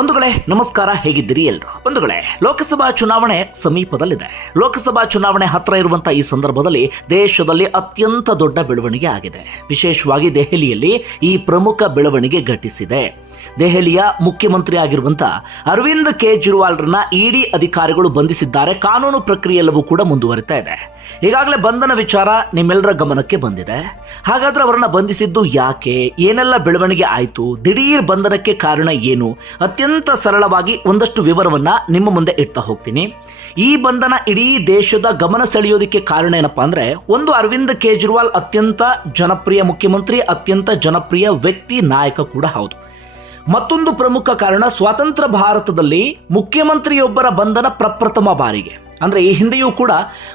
ಬಂಧುಗಳೇ, ನಮಸ್ಕಾರ. ಹೇಗಿದ್ದೀರಿ ಎಲ್ರು? ಬಂಧುಗಳೇ, ಲೋಕಸಭಾ ಚುನಾವಣೆ ಸಮೀಪದಲ್ಲಿದೆ. ಲೋಕಸಭಾ ಚುನಾವಣೆ ಹತ್ರ ಇರುವಂತಹ ಈ ಸಂದರ್ಭದಲ್ಲಿ ದೇಶದಲ್ಲಿ ಅತ್ಯಂತ ದೊಡ್ಡ ಬೆಳವಣಿಗೆ ಆಗಿದೆ. ವಿಶೇಷವಾಗಿ ದೆಹಲಿಯಲ್ಲಿ ಈ ಪ್ರಮುಖ ಬೆಳವಣಿಗೆ ಘಟಿಸಿದೆ. ದೆಹಲಿಯ ಮುಖ್ಯಮಂತ್ರಿ ಆಗಿರುವಂತ ಅರವಿಂದ್ ಕೇಜ್ರಿವಾಲ್ರನ್ನ ಇಡಿ ಅಧಿಕಾರಿಗಳು ಬಂಧಿಸಿದ್ದಾರೆ. ಕಾನೂನು ಪ್ರಕ್ರಿಯೆ ಎಲ್ಲವೂ ಕೂಡ ಮುಂದುವರಿತಾ ಇದೆ. ಈಗಾಗಲೇ ಬಂಧನ ವಿಚಾರ ನಿಮ್ಮೆಲ್ಲರ ಗಮನಕ್ಕೆ ಬಂದಿದೆ. ಹಾಗಾದ್ರೆ ಅವರನ್ನ ಬಂಧಿಸಿದ್ದು ಯಾಕೆ? ಏನೆಲ್ಲ ಬೆಳವಣಿಗೆ ಆಯಿತು? ದಿಢೀರ್ ಬಂಧನಕ್ಕೆ ಕಾರಣ ಏನು? ಅತ್ಯಂತ ಸರಳವಾಗಿ ಒಂದಷ್ಟು ವಿವರವನ್ನ ನಿಮ್ಮ ಮುಂದೆ ಇಡ್ತಾ ಹೋಗ್ತೀನಿ. ಈ ಬಂಧನ ಇಡೀ ದೇಶದ ಗಮನ ಸೆಳೆಯೋದಕ್ಕೆ ಕಾರಣ ಏನಪ್ಪಾ ಅಂದ್ರೆ, ಒಂದು ಅರವಿಂದ್ ಕೇಜ್ರಿವಾಲ್ ಅತ್ಯಂತ ಜನಪ್ರಿಯ ಮುಖ್ಯಮಂತ್ರಿ, ಅತ್ಯಂತ ಜನಪ್ರಿಯ ವ್ಯಕ್ತಿ, ನಾಯಕ ಕೂಡ ಹೌದು. ಮತ್ತೊಂದು ಪ್ರಮುಖ ಕಾರಣ ಸ್ವಾತಂತ್ರ್ಯ ಭಾರತದಲ್ಲಿ ಮುಖ್ಯಮಂತ್ರಿಯೊಬ್ಬರ ಬಂಧನ ಪ್ರಪ್ರಥಮ ಬಾರಿಗೆ. ಅಂದರೆ ಈ ಹಿಂದೆಯೂ ಕೂಡ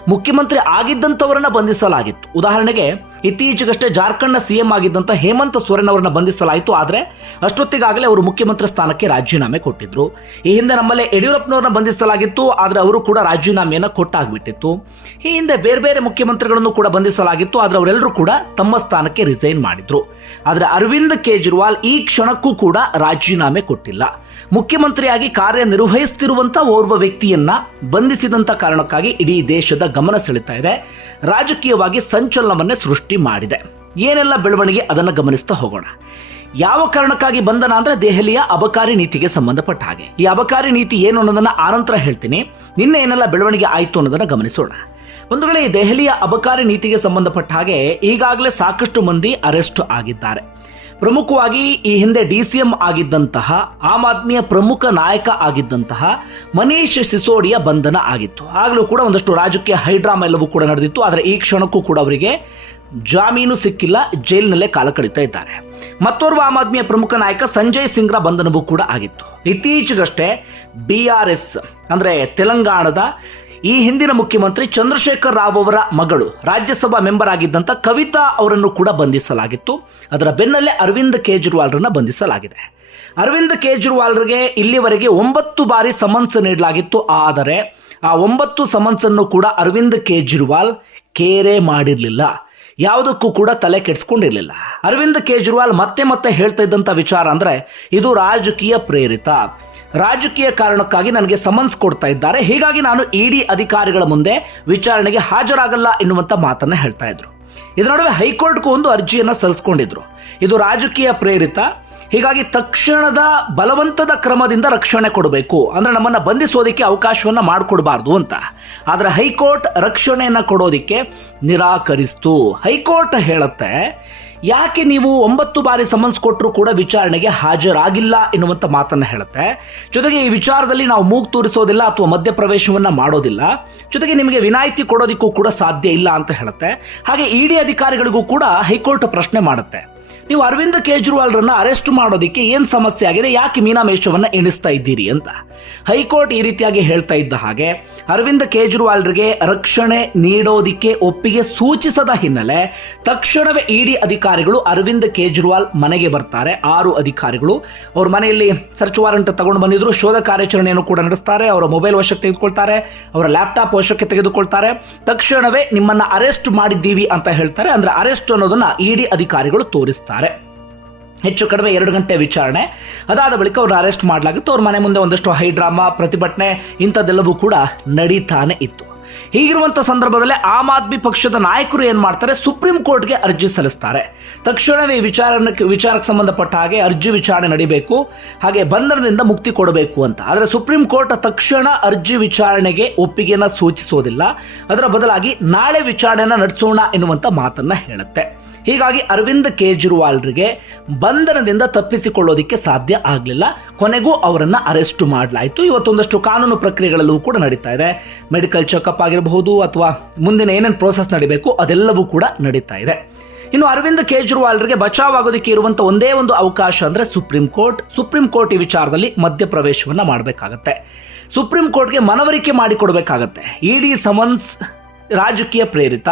ಮುಖ್ಯಮಂತ್ರಿ ಆಗಿದ್ದಂಥವರನ್ನ ಬಂಧಿಸಲಾಗಿತ್ತು. ಉದಾಹರಣೆಗೆ ಇತ್ತೀಚೆಗಷ್ಟೇ ಜಾರ್ಖಂಡ್ನ ಸಿಎಂ ಆಗಿದ್ದಂಥ ಹೇಮಂತ್ ಸೊರೆನ್ ಅವರನ್ನ ಬಂಧಿಸಲಾಯಿತು. ಆದರೆ ಅಷ್ಟೊತ್ತಿಗಾಗಲೇ ಅವರು ಮುಖ್ಯಮಂತ್ರಿ ಸ್ಥಾನಕ್ಕೆ ರಾಜೀನಾಮೆ ಕೊಟ್ಟಿದ್ರು. ಈ ಹಿಂದೆ ನಮ್ಮಲ್ಲೇ ಯಡಿಯೂರಪ್ಪನವ್ರನ್ನ ಬಂಧಿಸಲಾಗಿತ್ತು, ಆದರೆ ಅವರು ಕೂಡ ರಾಜೀನಾಮೆಯನ್ನು ಕೊಟ್ಟಾಗ್ಬಿಟ್ಟಿತ್ತು. ಈ ಹಿಂದೆ ಬೇರೆ ಬೇರೆ ಮುಖ್ಯಮಂತ್ರಿಗಳನ್ನು ಕೂಡ ಬಂಧಿಸಲಾಗಿತ್ತು, ಆದರೆ ಅವರೆಲ್ಲರೂ ಕೂಡ ತಮ್ಮ ಸ್ಥಾನಕ್ಕೆ ರಿಸೈನ್ ಮಾಡಿದ್ರು. ಆದರೆ ಅರವಿಂದ್ ಕೇಜ್ರಿವಾಲ್ ಈ ಕ್ಷಣಕ್ಕೂ ಕೂಡ ರಾಜೀನಾಮೆ ಕೊಟ್ಟಿಲ್ಲ. ಮುಖ್ಯಮಂತ್ರಿಯಾಗಿ ಕಾರ್ಯನಿರ್ವಹಿಸುತ್ತಿರುವಂಥ ಓರ್ವ ವ್ಯಕ್ತಿಯನ್ನ ಬಂಧಿಸಿದಂತ ಕಾರಣಕ್ಕಾಗಿ ಇಡೀ ದೇಶದ ಗಮನ ಸೆಳೀತಾ ಇದೆ. ರಾಜಕೀಯವಾಗಿ ಸಂಚಲನವನ್ನೇ ಸೃಷ್ಟಿ ಮಾಡಿದೆ. ಏನೆಲ್ಲ ಬೆಳವಣಿಗೆ ಅದನ್ನು ಗಮನಿಸ್ತಾ ಹೋಗೋಣ. ಯಾವ ಕಾರಣಕ್ಕಾಗಿ ಬಂದನ ಅಂದ್ರೆ ದೆಹಲಿಯ ಅಬಕಾರಿ ನೀತಿಗೆ ಸಂಬಂಧಪಟ್ಟ ಹಾಗೆ. ಈ ಅಬಕಾರಿ ನೀತಿ ಏನು ಅನ್ನೋದನ್ನ ಆನಂತರ ಹೇಳ್ತೀನಿ. ನಿನ್ನೆ ಏನೆಲ್ಲ ಬೆಳವಣಿಗೆ ಆಯಿತು ಅನ್ನೋದನ್ನ ಗಮನಿಸೋಣ. ಒಂದು ವೇಳೆ ದೆಹಲಿಯ ಅಬಕಾರಿ ನೀತಿಗೆ ಸಂಬಂಧಪಟ್ಟ ಹಾಗೆ ಈಗಾಗಲೇ ಸಾಕಷ್ಟು ಮಂದಿ ಅರೆಸ್ಟ್ ಆಗಿದ್ದಾರೆ. ಪ್ರಮುಖವಾಗಿ ಈ ಹಿಂದೆ ಡಿ ಸಿ ಎಂ ಆಗಿದ್ದಂತಹ ಆಮ್ ಆದ್ಮಿಯ ಪ್ರಮುಖ ನಾಯಕ ಆಗಿದ್ದಂತಹ ಮನೀಶ್ ಸಿಸೋಡಿಯ ಬಂಧನ ಆಗಿತ್ತು. ಆಗಲೂ ಕೂಡ ಒಂದಷ್ಟು ರಾಜಕೀಯ ಹೈಡ್ರಾಮಾ ಎಲ್ಲವೂ ಕೂಡ ನಡೆದಿತ್ತು. ಆದರೆ ಈ ಕ್ಷಣಕ್ಕೂ ಕೂಡ ಅವರಿಗೆ ಜಾಮೀನು ಸಿಕ್ಕಿಲ್ಲ, ಜೈಲಿನಲ್ಲೇ ಕಾಲ ಕಳೀತಾ ಇದ್ದಾರೆ. ಮತ್ತೋರ್ವ ಆಮ್ ಆದ್ಮಿಯ ಪ್ರಮುಖ ನಾಯಕ ಸಂಜಯ್ ಸಿಂಗ್ರ ಬಂಧನವೂ ಕೂಡ ಆಗಿತ್ತು. ಇತ್ತೀಚೆಗಷ್ಟೇ ಬಿ ಆರ್ ಎಸ್ ಅಂದ್ರೆ ತೆಲಂಗಾಣದ ಈ ಹಿಂದಿನ ಮುಖ್ಯಮಂತ್ರಿ ಚಂದ್ರಶೇಖರ್ ರಾವ್ ಅವರ ಮಗಳು ರಾಜ್ಯಸಭಾ ಮೆಂಬರ್ ಆಗಿದ್ದಂಥ ಕವಿತಾ ಅವರನ್ನು ಕೂಡ ಬಂಧಿಸಲಾಗಿತ್ತು. ಅದರ ಬೆನ್ನಲ್ಲೇ ಅರವಿಂದ್ ಕೇಜ್ರಿವಾಲ್ರನ್ನ ಬಂಧಿಸಲಾಗಿದೆ. ಅರವಿಂದ್ ಕೇಜ್ರಿವಾಲ್ರಿಗೆ ಇಲ್ಲಿವರೆಗೆ ಒಂಬತ್ತು ಬಾರಿ ಸಮನ್ಸ್ ನೀಡಲಾಗಿತ್ತು. ಆದರೆ ಆ ಒಂಬತ್ತು ಸಮನ್ಸನ್ನು ಕೂಡ ಅರವಿಂದ್ ಕೇಜ್ರಿವಾಲ್ ಕೇರೆ ಮಾಡಿರಲಿಲ್ಲ. ಯಾವುದಕ್ಕೂ ಕೂಡ ತಲೆ ಕೆಡಿಸ್ಕೊಂಡಿರಲಿಲ್ಲ. ಅರವಿಂದ್ ಕೇಜ್ರಿವಾಲ್ ಮತ್ತೆ ಮತ್ತೆ ಹೇಳ್ತಾ ಇದ್ದಂಥ ವಿಚಾರ ಅಂದರೆ ಇದು ರಾಜಕೀಯ ಪ್ರೇರಿತ. ರಾಜಕೀಯ ಕಾರಣಕ್ಕಾಗಿ ನನಗೆ ಸಮನ್ಸ್ ಕೊಡ್ತಾ ಇದ್ದಾರೆ. ಹೀಗಾಗಿ ನಾನು ಇಡಿ ಅಧಿಕಾರಿಗಳ ಮುಂದೆ ವಿಚಾರಣೆಗೆ ಹಾಜರಾಗಲ್ಲ ಎನ್ನುವಂಥ ಮಾತನ್ನು ಹೇಳ್ತಾ ಇದ್ರು. ಇದರ ನಡುವೆ ಹೈಕೋರ್ಟ್ಗೂ ಒಂದು ಅರ್ಜಿಯನ್ನು ಸಲ್ಲಿಸ್ಕೊಂಡಿದ್ರು. ಇದು ರಾಜಕೀಯ ಪ್ರೇರಿತ ಹೀಗಾಗಿ ತಕ್ಷಣದ ಬಲವಂತದ ಕ್ರಮದಿಂದ ರಕ್ಷಣೆ ಕೊಡಬೇಕು. ಅಂದರೆ ನಮ್ಮನ್ನು ಬಂಧಿಸೋದಕ್ಕೆ ಅವಕಾಶವನ್ನು ಮಾಡಿಕೊಡಬಾರ್ದು ಅಂತ. ಆದರೆ ಹೈಕೋರ್ಟ್ ರಕ್ಷಣೆಯನ್ನು ಕೊಡೋದಕ್ಕೆ ನಿರಾಕರಿಸ್ತು. ಹೈಕೋರ್ಟ್ ಹೇಳುತ್ತೆ, ಯಾಕೆ ನೀವು ಒಂಬತ್ತು ಬಾರಿ ಸಮನ್ಸ್ ಕೊಟ್ಟರು ಕೂಡ ವಿಚಾರಣೆಗೆ ಹಾಜರಾಗಿಲ್ಲ ಎನ್ನುವಂಥ ಮಾತನ್ನು ಹೇಳುತ್ತೆ. ಜೊತೆಗೆ ಈ ವಿಚಾರದಲ್ಲಿ ನಾವು ಮೂಗು ತೂರಿಸೋದಿಲ್ಲ ಅಥವಾ ಮಧ್ಯಪ್ರವೇಶವನ್ನು ಮಾಡೋದಿಲ್ಲ. ಜೊತೆಗೆ ನಿಮಗೆ ವಿನಾಯಿತಿ ಕೊಡೋದಕ್ಕೂ ಕೂಡ ಸಾಧ್ಯ ಇಲ್ಲ ಅಂತ ಹೇಳುತ್ತೆ. ಹಾಗೆ ಇಡಿ ಅಧಿಕಾರಿಗಳಿಗೂ ಕೂಡ ಹೈಕೋರ್ಟ್ ಪ್ರಶ್ನೆ ಮಾಡುತ್ತೆ. ನೀವು ಅರವಿಂದ್ ಕೇಜ್ರಿವಾಲ್ರನ್ನ ಅರೆಸ್ಟ್ ಮಾಡೋದಕ್ಕೆ ಏನು ಸಮಸ್ಯೆ ಆಗಿದೆ? ಯಾಕೆ ಮೀನಾಮೇಷವನ್ನು ಎಣಿಸ್ತಾ ಇದ್ದೀರಿ ಅಂತ. ಹೈಕೋರ್ಟ್ ಈ ರೀತಿಯಾಗಿ ಹೇಳ್ತಾ ಇದ್ದ ಹಾಗೆ, ಅರವಿಂದ್ ಕೇಜ್ರಿವಾಲ್ರಿಗೆ ರಕ್ಷಣೆ ನೀಡೋದಿಕ್ಕೆ ಒಪ್ಪಿಗೆ ಸೂಚಿಸದ ಹಿನ್ನೆಲೆ ತಕ್ಷಣವೇ ಇಡಿ ಅಧಿಕಾರಿಗಳು ಅರವಿಂದ್ ಕೇಜ್ರಿವಾಲ್ ಮನೆಗೆ ಬರ್ತಾರೆ. ಆರು ಅಧಿಕಾರಿಗಳು ಅವ್ರ ಮನೆಯಲ್ಲಿ ಸರ್ಚ್ ವಾರಂಟ್ ತಗೊಂಡು ಬಂದಿದ್ರು. ಶೋಧ ಕಾರ್ಯಾಚರಣೆಯನ್ನು ಕೂಡ ನಡೆಸ್ತಾರೆ. ಅವರ ಮೊಬೈಲ್ ವಶಕ್ಕೆ ತೆಗೆದುಕೊಳ್ತಾರೆ. ಅವರ ಲ್ಯಾಪ್ಟಾಪ್ ವಶಕ್ಕೆ ತೆಗೆದುಕೊಳ್ತಾರೆ. ತಕ್ಷಣವೇ ನಿಮ್ಮನ್ನ ಅರೆಸ್ಟ್ ಮಾಡಿದ್ದೀವಿ ಅಂತ ಹೇಳ್ತಾರೆ. ಅಂದ್ರೆ ಅರೆಸ್ಟ್ ಅನ್ನೋದನ್ನ ಇಡಿ ಅಧಿಕಾರಿಗಳು ತೋರಿಸ್ತಾರೆ. ಹೆಚ್ಚು ಕಡಿಮೆ ಎರಡು ಗಂಟೆ ವಿಚಾರಣೆ. ಅದಾದ ಬಳಿಕ ಅವ್ರನ್ನ ಅರೆಸ್ಟ್ ಮಾಡಲಾಗಿತ್ತು. ಅವ್ರ ಮನೆ ಮುಂದೆ ಒಂದಷ್ಟು ಹೈಡ್ರಾಮಾ ಪ್ರತಿಭಟನೆ, ಇಂಥದ್ದೆಲ್ಲವೂ ಕೂಡ ನಡೀತಾನೆ ಇತ್ತು. ಹೀಗಿರುವಂಥ ಸಂದರ್ಭದಲ್ಲಿ ಆಮ್ ಆದ್ಮಿ ಪಕ್ಷದ ನಾಯಕರು ಏನು ಮಾಡ್ತಾರೆ? ಸುಪ್ರೀಂ ಕೋರ್ಟ್ಗೆ ಅರ್ಜಿ ಸಲ್ಲಿಸ್ತಾರೆ. ತಕ್ಷಣವೇ ಈ ವಿಚಾರಣಕ್ಕೆ, ವಿಚಾರಕ್ಕೆ ಸಂಬಂಧಪಟ್ಟ ಹಾಗೆ ಅರ್ಜಿ ವಿಚಾರಣೆ ನಡೀಬೇಕು, ಹಾಗೆ ಬಂಧನದಿಂದ ಮುಕ್ತಿ ಕೊಡಬೇಕು ಅಂತ. ಆದರೆ ಸುಪ್ರೀಂ ಕೋರ್ಟ್ ತಕ್ಷಣ ಅರ್ಜಿ ವಿಚಾರಣೆಗೆ ಒಪ್ಪಿಗೆಯನ್ನು ಸೂಚಿಸೋದಿಲ್ಲ ಅದರ ಬದಲಾಗಿ ನಾಳೆ ವಿಚಾರಣೆಯನ್ನು ನಡೆಸೋಣ ಎನ್ನುವಂಥ ಮಾತನ್ನ ಹೇಳುತ್ತೆ. ಹೀಗಾಗಿ ಅರವಿಂದ್ ಕೇಜ್ರಿವಾಲ್ರಿಗೆ ಬಂಧನದಿಂದ ತಪ್ಪಿಸಿಕೊಳ್ಳೋದಿಕ್ಕೆ ಸಾಧ್ಯ ಆಗಲಿಲ್ಲ. ಕೊನೆಗೂ ಅವರನ್ನ ಅರೆಸ್ಟ್ ಮಾಡಲಾಯಿತು. ಇವತ್ತೊಂದಷ್ಟು ಕಾನೂನು ಪ್ರಕ್ರಿಯೆಗಳಲ್ಲೂ ಕೂಡ ನಡೀತಾ ಇದೆ. ಮೆಡಿಕಲ್ ಚೆಕಪ್ ಆಗಿರಬಹುದು ಅಥವಾ ಮುಂದಿನ ಏನೇನು ಪ್ರೋಸೆಸ್ ನಡಿಬೇಕು ಅದೆಲ್ಲವೂ ಕೂಡ ನಡೀತಾ ಇದೆ. ಇನ್ನು ಅರವಿಂದ್ ಕೇಜ್ರಿವಾಲ್ರಿಗೆ ಬಚಾವ್ ಆಗೋದಕ್ಕೆ ಇರುವಂತ ಒಂದೇ ಒಂದು ಅವಕಾಶ ಅಂದ್ರೆ ಸುಪ್ರೀಂ ಕೋರ್ಟ್. ಸುಪ್ರೀಂ ಕೋರ್ಟ್ ಈ ವಿಚಾರದಲ್ಲಿ ಮಧ್ಯಪ್ರವೇಶವನ್ನ ಮಾಡಬೇಕಾಗತ್ತೆ. ಸುಪ್ರೀಂ ಕೋರ್ಟ್ಗೆ ಮನವರಿಕೆ ಮಾಡಿಕೊಡ್ಬೇಕಾಗತ್ತೆ. ಇಡಿ ಸಮನ್ಸ್ ರಾಜಕೀಯ ಪ್ರೇರಿತ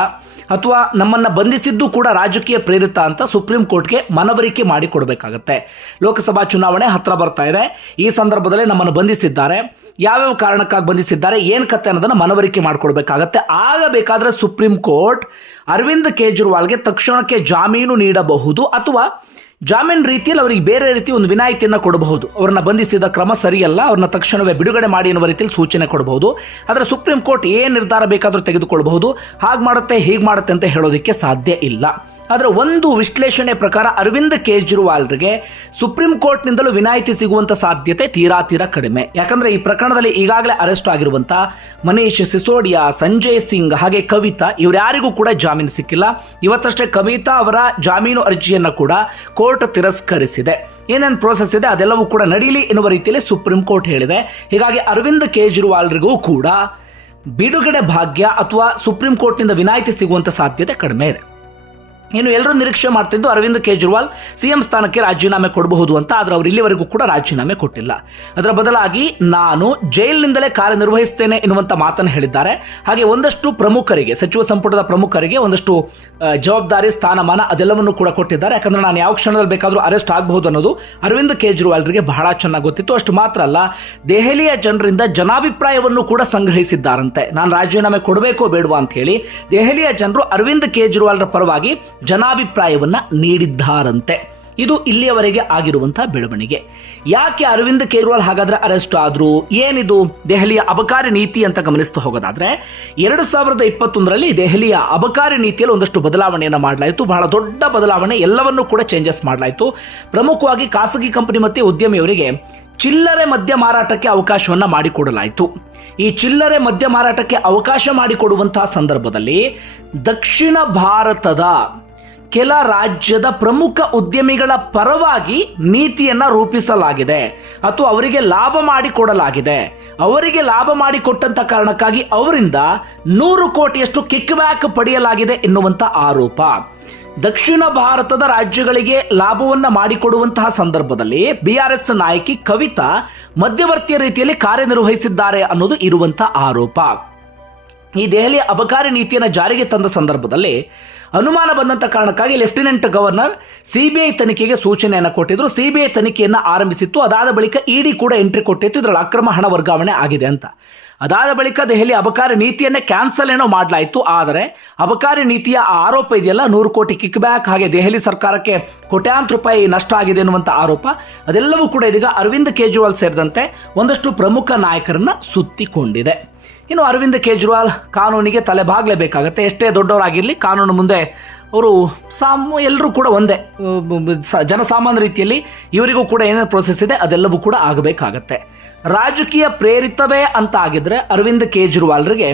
ಅಥವಾ ನಮ್ಮನ್ನು ಬಂಧಿಸಿದ್ದು ಕೂಡ ರಾಜಕೀಯ ಪ್ರೇರಿತ ಅಂತ ಸುಪ್ರೀಂ ಕೋರ್ಟ್ಗೆ ಮನವರಿಕೆ ಮಾಡಿಕೊಡಬೇಕಾಗತ್ತೆ. ಲೋಕಸಭಾ ಚುನಾವಣೆ ಹತ್ರ ಬರ್ತಾ ಇದೆ. ಈ ಸಂದರ್ಭದಲ್ಲಿ ನಮ್ಮನ್ನು ಬಂಧಿಸಿದ್ದಾರೆ. ಯಾವ್ಯಾವ ಕಾರಣಕ್ಕಾಗಿ ಬಂಧಿಸಿದ್ದಾರೆ, ಏನು ಕತೆ ಅನ್ನೋದನ್ನು ಮನವರಿಕೆ ಮಾಡಿಕೊಡ್ಬೇಕಾಗತ್ತೆ. ಆಗ ಬೇಕಾದ್ರೆ ಸುಪ್ರೀಂ ಕೋರ್ಟ್ ಅರವಿಂದ್ ಕೇಜ್ರಿವಾಲ್ಗೆ ತಕ್ಷಣಕ್ಕೆ ಜಾಮೀನು ನೀಡಬಹುದು ಅಥವಾ ಜಾಮೀನ್ ರೀತಿಯಲ್ಲಿ ಅವರಿಗೆ ಬೇರೆ ರೀತಿ ಒಂದು ವಿನಾಯಿತಿಯನ್ನು ಕೊಡಬಹುದು. ಅವರನ್ನ ಬಂಧಿಸಿದ ಕ್ರಮ ಸರಿಯಲ್ಲ, ಅವ್ರನ್ನ ತಕ್ಷಣವೇ ಬಿಡುಗಡೆ ಮಾಡಿ ಎನ್ನುವ ರೀತಿಯಲ್ಲಿ ಸೂಚನೆ ಕೊಡಬಹುದು. ಆದರೆ ಸುಪ್ರೀಂ ಕೋರ್ಟ್ ಏನು ನಿರ್ಧಾರ ಬೇಕಾದರೂ ತೆಗೆದುಕೊಳ್ಳಬಹುದು ಹಾಗೆ ಮಾಡುತ್ತೆ, ಹೀಗೆ ಮಾಡುತ್ತೆ ಅಂತ ಹೇಳೋದಕ್ಕೆ ಸಾಧ್ಯ ಇಲ್ಲ. ಆದರೆ ಒಂದು ವಿಶ್ಲೇಷಣೆ ಪ್ರಕಾರ ಅರವಿಂದ್ ಕೇಜ್ರಿವಾಲ್ರಿಗೆ ಸುಪ್ರೀಂ ಕೋರ್ಟ್ನಿಂದಲೂ ವಿನಾಯಿತಿ ಸಿಗುವಂಥ ಸಾಧ್ಯತೆ ತೀರಾ ತೀರಾ ಕಡಿಮೆ. ಯಾಕಂದರೆ ಈ ಪ್ರಕರಣದಲ್ಲಿ ಈಗಾಗಲೇ ಅರೆಸ್ಟ್ ಆಗಿರುವಂಥ ಮನೀಶ್ ಸಿಸೋಡಿಯಾ, ಸಂಜಯ್ ಸಿಂಗ್ ಹಾಗೆ ಕವಿತಾ ಇವರ್ಯಾರಿಗೂ ಕೂಡ ಜಾಮೀನು ಸಿಕ್ಕಿಲ್ಲ. ಇವತ್ತಷ್ಟೇ ಕವಿತಾ ಅವರ ಜಾಮೀನು ಅರ್ಜಿಯನ್ನು ಕೂಡ ಕೋರ್ಟ್ ತಿರಸ್ಕರಿಸಿದೆ. ಏನೇನು ಪ್ರೋಸೆಸ್ ಇದೆ ಅದೆಲ್ಲವೂ ಕೂಡ ನಡೀಲಿ ಎನ್ನುವ ರೀತಿಯಲ್ಲಿ ಸುಪ್ರೀಂ ಕೋರ್ಟ್ ಹೇಳಿದೆ. ಹೀಗಾಗಿ ಅರವಿಂದ್ ಕೇಜ್ರಿವಾಲ್ರಿಗೂ ಕೂಡ ಬಿಡುಗಡೆ ಭಾಗ್ಯ ಅಥವಾ ಸುಪ್ರೀಂ ಕೋರ್ಟ್ನಿಂದ ವಿನಾಯಿತಿ ಸಿಗುವಂಥ ಸಾಧ್ಯತೆ ಕಡಿಮೆ ಇದೆ. ಇನ್ನು ಎಲ್ಲರೂ ನಿರೀಕ್ಷೆ ಮಾಡ್ತಿದ್ದು ಅರವಿಂದ್ ಕೇಜ್ರಿವಾಲ್ ಸಿಎಂ ಸ್ಥಾನಕ್ಕೆ ರಾಜೀನಾಮೆ ಕೊಡಬಹುದು ಅಂತ, ಆದರೆ ಅವರು ಇಲ್ಲಿವರೆಗೂ ಕೂಡ ರಾಜೀನಾಮೆ ಕೊಟ್ಟಿಲ್ಲ. ಅದರ ಬದಲಾಗಿ ನಾನು ಜೈಲಿನಿಂದಲೇ ಕಾರ್ಯನಿರ್ವಹಿಸ್ತೇನೆ ಎನ್ನುವಂಥ ಮಾತನ್ನು ಹೇಳಿದ್ದಾರೆ. ಹಾಗೆ ಒಂದಷ್ಟು ಪ್ರಮುಖರಿಗೆ, ಸಚಿವ ಸಂಪುಟದ ಪ್ರಮುಖರಿಗೆ ಒಂದಷ್ಟು ಜವಾಬ್ದಾರಿ, ಸ್ಥಾನಮಾನ ಅದೆಲ್ಲವನ್ನು ಕೂಡ ಕೊಟ್ಟಿದ್ದಾರೆ. ಯಾಕಂದರೆ ನಾನು ಯಾವ ಕ್ಷಣದಲ್ಲಿ ಬೇಕಾದರೂ ಅರೆಸ್ಟ್ ಆಗಬಹುದು ಅನ್ನೋದು ಅರವಿಂದ್ ಕೇಜ್ರಿವಾಲ್ರಿಗೆ ಬಹಳ ಚೆನ್ನಾಗಿ ಗೊತ್ತಿತ್ತು. ಅಷ್ಟು ಮಾತ್ರ ಅಲ್ಲ, ದೆಹಲಿಯ ಜನರಿಂದ ಜನಾಭಿಪ್ರಾಯವನ್ನು ಕೂಡ ಸಂಗ್ರಹಿಸಿದ್ದಾರಂತೆ. ನಾನು ರಾಜೀನಾಮೆ ಕೊಡಬೇಕೋ ಬೇಡವಾ ಅಂತ ಹೇಳಿ ದೆಹಲಿಯ ಜನರು ಅರವಿಂದ್ ಕೇಜ್ರಿವಾಲ್ರ ಪರವಾಗಿ ಜನಾಭಿಪ್ರಾಯವನ್ನ ನೀಡಿದ್ದಾರಂತೆ. ಇದು ಇಲ್ಲಿಯವರೆಗೆ ಆಗಿರುವಂತಹ ಬೆಳವಣಿಗೆ. ಯಾಕೆ ಅರವಿಂದ್ ಕೇಜ್ರಿವಾಲ್ ಹಾಗಾದ್ರೆ ಅರೆಸ್ಟ್ ಆದ್ರು? ಏನಿದು? ದೆಹಲಿಯ ಅಬಕಾರಿ ನೀತಿ ಅಂತ ಗಮನಿಸ್ತಾ ಹೋಗೋದಾದ್ರೆ, ಎರಡು ಸಾವಿರದ ಇಪ್ಪತ್ತೊಂದರಲ್ಲಿ ದೆಹಲಿಯ ಅಬಕಾರಿ ನೀತಿಯಲ್ಲಿ ಒಂದಷ್ಟು ಬದಲಾವಣೆಯನ್ನು ಮಾಡಲಾಯಿತು. ಬಹಳ ದೊಡ್ಡ ಬದಲಾವಣೆ, ಎಲ್ಲವನ್ನೂ ಕೂಡ ಚೇಂಜಸ್ ಮಾಡಲಾಯಿತು. ಪ್ರಮುಖವಾಗಿ ಖಾಸಗಿ ಕಂಪನಿ ಮತ್ತು ಉದ್ಯಮಿಯವರಿಗೆ ಚಿಲ್ಲರೆ ಮದ್ಯ ಮಾರಾಟಕ್ಕೆ ಅವಕಾಶವನ್ನು ಮಾಡಿಕೊಡಲಾಯಿತು. ಈ ಚಿಲ್ಲರೆ ಮದ್ಯ ಮಾರಾಟಕ್ಕೆ ಅವಕಾಶ ಮಾಡಿಕೊಡುವಂತಹ ಸಂದರ್ಭದಲ್ಲಿ ದಕ್ಷಿಣ ಭಾರತದ ಕೆಲ ರಾಜ್ಯದ ಪ್ರಮುಖ ಉದ್ಯಮಿಗಳ ಪರವಾಗಿ ನೀತಿಯನ್ನ ರೂಪಿಸಲಾಗಿದೆ. ಅಥವಾ ಅವರಿಗೆ ಲಾಭ ಮಾಡಿಕೊಡಲಾಗಿದೆ ಅವರಿಗೆ ಲಾಭ ಮಾಡಿಕೊಟ್ಟಂತ ಕಾರಣಕ್ಕಾಗಿ ಅವರಿಂದ ನೂರು ಕೋಟಿಯಷ್ಟು ಕಿಕ್ ಬ್ಯಾಕ್ ಪಡೆಯಲಾಗಿದೆ ಎನ್ನುವಂಥ ಆರೋಪ. ದಕ್ಷಿಣ ಭಾರತದ ರಾಜ್ಯಗಳಿಗೆ ಲಾಭವನ್ನ ಮಾಡಿಕೊಡುವಂತಹ ಸಂದರ್ಭದಲ್ಲಿ ಬಿಆರ್ಎಸ್ ನಾಯಕಿ ಕವಿತಾ ಮಧ್ಯವರ್ತಿಯ ರೀತಿಯಲ್ಲಿ ಕಾರ್ಯನಿರ್ವಹಿಸಿದ್ದಾರೆ ಅನ್ನೋದು ಇರುವಂತಹ ಆರೋಪ. ಈ ದೆಹಲಿಯ ಅಬಕಾರಿ ನೀತಿಯನ್ನು ಜಾರಿಗೆ ತಂದ ಸಂದರ್ಭದಲ್ಲಿ ಅನುಮಾನ ಬಂದಂಥ ಕಾರಣಕ್ಕಾಗಿ ಲೆಫ್ಟಿನೆಂಟ್ ಗವರ್ನರ್ ಸಿಬಿಐ ತನಿಖೆಗೆ ಸೂಚನೆಯನ್ನು ಕೊಟ್ಟಿದ್ರು. ಸಿಬಿಐ ತನಿಖೆಯನ್ನು ಆರಂಭಿಸಿತ್ತು. ಅದಾದ ಬಳಿಕ ಇಡಿ ಕೂಡ ಎಂಟ್ರಿ ಕೊಟ್ಟಿತ್ತು. ಇದರಲ್ಲಿ ಅಕ್ರಮ ಹಣ ವರ್ಗಾವಣೆ ಆಗಿದೆ ಅಂತ. ಅದಾದ ಬಳಿಕ ದೆಹಲಿ ಅಬಕಾರಿ ನೀತಿಯನ್ನೇ ಕ್ಯಾನ್ಸಲ್ ಏನೋ ಮಾಡಲಾಯಿತು. ಆದರೆ ಅಬಕಾರಿ ನೀತಿಯ ಆ ಆರೋಪ ಇದೆಯಲ್ಲ, ನೂರು ಕೋಟಿ ಕಿಕ್ ಬ್ಯಾಕ್, ಹಾಗೆ ದೆಹಲಿ ಸರ್ಕಾರಕ್ಕೆ ಕೋಟ್ಯಾಂತರ ರೂಪಾಯಿ ನಷ್ಟ ಆಗಿದೆ ಎನ್ನುವಂಥ ಆರೋಪ. ಅದೆಲ್ಲವೂ ಕೂಡ ಇದೀಗ ಅರವಿಂದ್ ಕೇಜ್ರಿವಾಲ್ ಸೇರಿದಂತೆ ಒಂದಷ್ಟು ಪ್ರಮುಖ ನಾಯಕರನ್ನ ಸುತ್ತಿಕೊಂಡಿದೆ. ಇನ್ನು ಅರವಿಂದ್ ಕೇಜ್ರಿವಾಲ್ ಕಾನೂನಿಗೆ ತಲೆ ಬಾಗ್ಲೇಬೇಕಾಗತ್ತೆ ಎಷ್ಟೇ ದೊಡ್ಡವರಾಗಿರಲಿ, ಕಾನೂನು ಮುಂದೆ ಅವರು ಸಾಮ್ ಎಲ್ಲರೂ ಕೂಡ ಒಂದೇ. ಜನಸಾಮಾನ್ಯ ರೀತಿಯಲ್ಲಿ ಇವರಿಗೂ ಕೂಡ ಏನೇನು ಪ್ರೋಸೆಸ್ ಇದೆ, ಅದೆಲ್ಲವೂ ಕೂಡ ಆಗಬೇಕಾಗತ್ತೆ. ರಾಜಕೀಯ ಪ್ರೇರಿತವೇ ಅಂತ ಆಗಿದ್ರೆ ಅರವಿಂದ್ ಕೇಜ್ರಿವಾಲ್ರಿಗೆ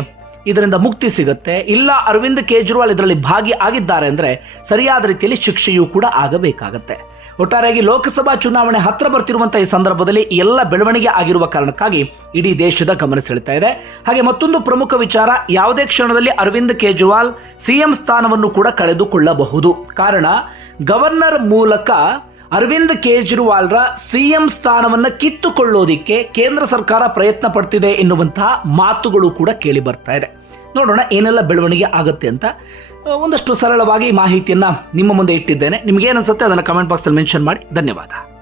ಇದರಿಂದ ಮುಕ್ತಿ ಸಿಗುತ್ತೆ. ಇಲ್ಲ, ಅರವಿಂದ್ ಕೇಜ್ರಿವಾಲ್ ಇದರಲ್ಲಿ ಭಾಗಿ ಆಗಿದ್ದಾರೆ ಅಂದರೆ ಸರಿಯಾದ ರೀತಿಯಲ್ಲಿ ಶಿಕ್ಷೆಯೂ ಕೂಡ ಆಗಬೇಕಾಗತ್ತೆ. ಒಟ್ಟಾರೆಯಾಗಿ ಲೋಕಸಭಾ ಚುನಾವಣೆ ಹತ್ರ ಬರ್ತಿರುವಂತಹ ಈ ಸಂದರ್ಭದಲ್ಲಿ ಎಲ್ಲ ಬೆಳವಣಿಗೆ ಆಗಿರುವ ಕಾರಣಕ್ಕಾಗಿ ಇಡೀ ದೇಶದ ಗಮನ ಸೆಳೀತಾ ಇದೆ. ಹಾಗೆ ಮತ್ತೊಂದು ಪ್ರಮುಖ ವಿಚಾರ, ಯಾವುದೇ ಕ್ಷಣದಲ್ಲಿ ಅರವಿಂದ್ ಕೇಜ್ರಿವಾಲ್ ಸಿಎಂ ಸ್ಥಾನವನ್ನು ಕೂಡ ಕಳೆದುಕೊಳ್ಳಬಹುದು. ಕಾರಣ, ಗವರ್ನರ್ ಮೂಲಕ ಅರವಿಂದ್ ಕೇಜ್ರಿವಾಲ್ರ ಸಿಎಂ ಸ್ಥಾನವನ್ನು ಕಿತ್ತುಕೊಳ್ಳೋದಿಕ್ಕೆ ಕೇಂದ್ರ ಸರ್ಕಾರ ಪ್ರಯತ್ನ ಪಡ್ತಿದೆ ಎನ್ನುವಂತಹ ಮಾತುಗಳು ಕೂಡ ಕೇಳಿ ಬರ್ತಾ ಇದೆ. ನೋಡೋಣ ಏನೆಲ್ಲ ಬೆಳವಣಿಗೆ ಆಗುತ್ತೆ ಅಂತ ಒಂದಷ್ಟು ಸರಳವಾಗಿ ಮಾಹಿತಿಯನ್ನು ನಿಮ್ಮ ಮುಂದೆ ಇಟ್ಟಿದ್ದೇನೆ. ನಿಮಗೇನು ಏನನ್ಸುತ್ತೆ ಅದನ್ನು ಕಮೆಂಟ್ ಬಾಕ್ಸಲ್ಲಿ ಮೆನ್ಷನ್ ಮಾಡಿ. ಧನ್ಯವಾದ.